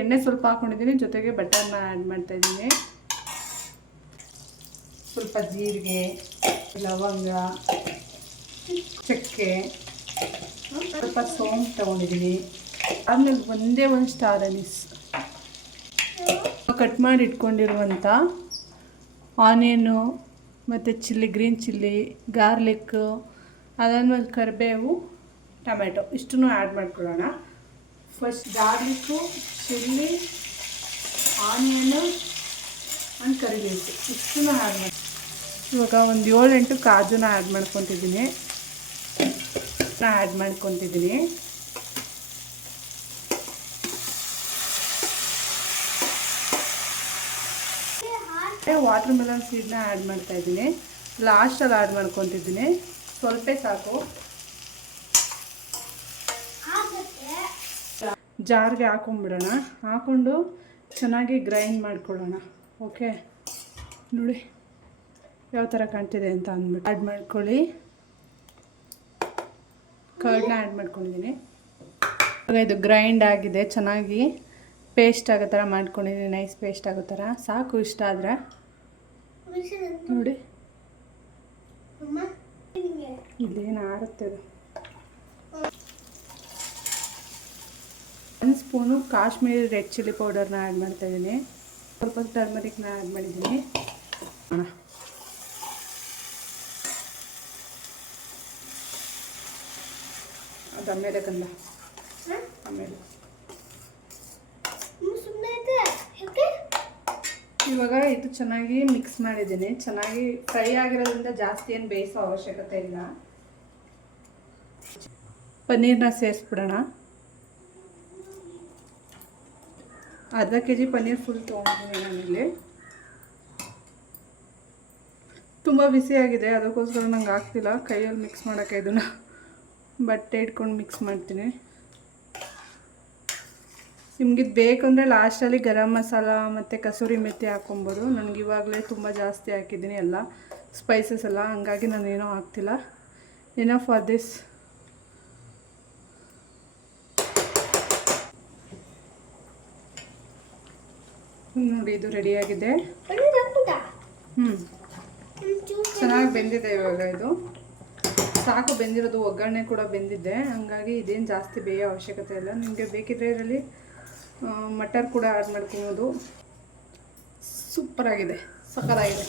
ಎಣ್ಣೆ ಸ್ವಲ್ಪ ಹಾಕ್ಕೊಂಡಿದ್ದೀನಿ, ಜೊತೆಗೆ ಬಟರ್ನ ಆ್ಯಡ್ ಮಾಡ್ತಾಯಿದ್ದೀನಿ. ಸ್ವಲ್ಪ ಜೀರಿಗೆ, ಲವಂಗ, ಚಕ್ಕೆ, ಸ್ವಲ್ಪ ಸೋಂಪು ತೊಗೊಂಡಿದ್ದೀನಿ. ಆಮೇಲೆ ಒಂದೇ ಒಂದು ಸ್ಟಾರ್ ಅನೀಸ್, ಕಟ್ ಮಾಡಿ ಇಟ್ಕೊಂಡಿರುವಂಥ ಆನಿಯನ್ನು ಮತ್ತು ಗ್ರೀನ್ ಚಿಲ್ಲಿ, ಗಾರ್ಲಿಕ್ಕು, ಅದಾದಮೇಲೆ ಕರಿಬೇವು, ಟೊಮೆಟೊ ಇಷ್ಟನ್ನು ಆ್ಯಡ್ ಮಾಡ್ಕೊಳ್ಳೋಣ. First garlic, chilli, onion and ಕರಿಬೇವು ಇಷ್ಟನ್ನು ಆ್ಯಡ್ ಮಾಡಿ. ಇವಾಗ ಒಂದು 7-8 ಕಾಜುನ ಆ್ಯಡ್ ಮಾಡ್ಕೊತಿದ್ದೀನಿ. ವಾಟರ್ ಮೆಲನ್ ಸೀಡ್ನ ಆ್ಯಡ್ ಮಾಡ್ತಾಯಿದ್ದೀನಿ. ಲಾಸ್ಟಲ್ಲಿ ಆ್ಯಡ್ ಮಾಡ್ಕೊತಿದ್ದೀನಿ, ಸ್ವಲ್ಪ ಸಾಕು. ಜಾರ್ಗೆ ಹಾಕೊಂಡ್ಬಿಡೋಣ. ಹಾಕ್ಕೊಂಡು ಚೆನ್ನಾಗಿ ಗ್ರೈಂಡ್ ಮಾಡ್ಕೊಳ್ಳೋಣ. ಓಕೆ, ನೋಡಿ ಯಾವ ಥರ ಕಾಣ್ತಿದೆ ಅಂತ ಅಂದ್ಬಿಟ್ಟು ಆ್ಯಡ್ ಮಾಡ್ಕೊಳ್ಳಿ. ಕರ್ಡ್ನ ಆ್ಯಡ್ ಮಾಡ್ಕೊಂಡಿದ್ದೀನಿ. ಇವಾಗ ಇದು ಗ್ರೈಂಡ್ ಆಗಿದೆ, ಚೆನ್ನಾಗಿ ಪೇಸ್ಟ್ ಆಗೋ ಥರ ಮಾಡ್ಕೊಂಡಿದ್ದೀನಿ. ನೈಸ್ ಪೇಸ್ಟ್ ಆಗೋ ಥರ ಸಾಕು. ಇಷ್ಟ ಆದರೆ ನೋಡಿ, ಇಲ್ಲೇನು ಆರುತ್ತೆ. 1 ಸ್ಪೂನು ಕಾಶ್ಮೀರಿ ರೆಡ್ ಚಿಲ್ಲಿ ಪೌಡರ್ನ ಆ್ಯಡ್ ಮಾಡ್ತಾಯಿದ್ದೀನಿ. ಸ್ವಲ್ಪ ಟರ್ಮರಿಕ್ನ ಆ್ಯಡ್ ಮಾಡಿದ್ದೀನಿ. ಅದು ಆಮೇಲೆ ಇವಾಗ ಇದು ಚೆನ್ನಾಗಿ ಮಿಕ್ಸ್ ಮಾಡಿದ್ದೀನಿ. ಚೆನ್ನಾಗಿ ಫ್ರೈ ಆಗಿರೋದ್ರಿಂದ ಜಾಸ್ತಿ ಏನು ಬೇಯಿಸೋ ಅವಶ್ಯಕತೆ ಇಲ್ಲ. ಪನ್ನೀರನ್ನ ಸೇರಿಸ್ಬಿಡೋಣ. ಅರ್ಧ kg ಪನ್ನೀರ್ ಫುಲ್ ತೊಗೊಂಡಿದ್ದೀನಿ ನಾನಿಲ್ಲಿ. ತುಂಬ ಬಿಸಿಯಾಗಿದೆ, ಅದಕ್ಕೋಸ್ಕರ ನಂಗೆ ಆಗ್ತಿಲ್ಲ ಕೈಯಲ್ಲಿ ಮಿಕ್ಸ್ ಮಾಡೋಕ್ಕೆ. ಇದನ್ನು ಬಟ್ಟೆ ಇಟ್ಕೊಂಡು ಮಿಕ್ಸ್ ಮಾಡ್ತೀನಿ. ನಿಮಗಿದು ಬೇಕಂದರೆ ಲಾಸ್ಟಲ್ಲಿ ಗರಂ ಮಸಾಲ ಮತ್ತು ಕಸೂರಿ ಮೆಥಿ ಹಾಕ್ಕೊಬೋದು. ನನಗೆ ಇವಾಗಲೇ ತುಂಬ ಜಾಸ್ತಿ ಹಾಕಿದ್ದೀನಿ ಎಲ್ಲ ಸ್ಪೈಸಸ್ ಎಲ್ಲ, ಹಂಗಾಗಿ ನಾನೇನೋ ಹಾಕ್ತಿಲ್ಲ. Enough for this. ನೋಡಿ, ಇದು ರೆಡಿಯಾಗಿದೆ. ಚೆನ್ನಾಗಿ ಬೆಂದಿದೆ. ಇವಾಗ ಇದು ಸಾಕು ಬೆಂದಿರೋದು. ಒಗ್ಗರಣೆ ಕೂಡ ಬೆಂದಿದೆ, ಹಂಗಾಗಿ ಇದೇನು ಜಾಸ್ತಿ ಬೇಯೋ ಅವಶ್ಯಕತೆ ಇಲ್ಲ. ನಿಮಗೆ ಬೇಕಿದ್ರೆ ಇದರಲ್ಲಿ ಮಟರ್ ಕೂಡ ಆ್ಯಡ್ ಮಾಡ್ಕೊಬೋದು. ಸೂಪರಾಗಿದೆ, ಸಕ್ಕತ್ತಾಗಿದೆ.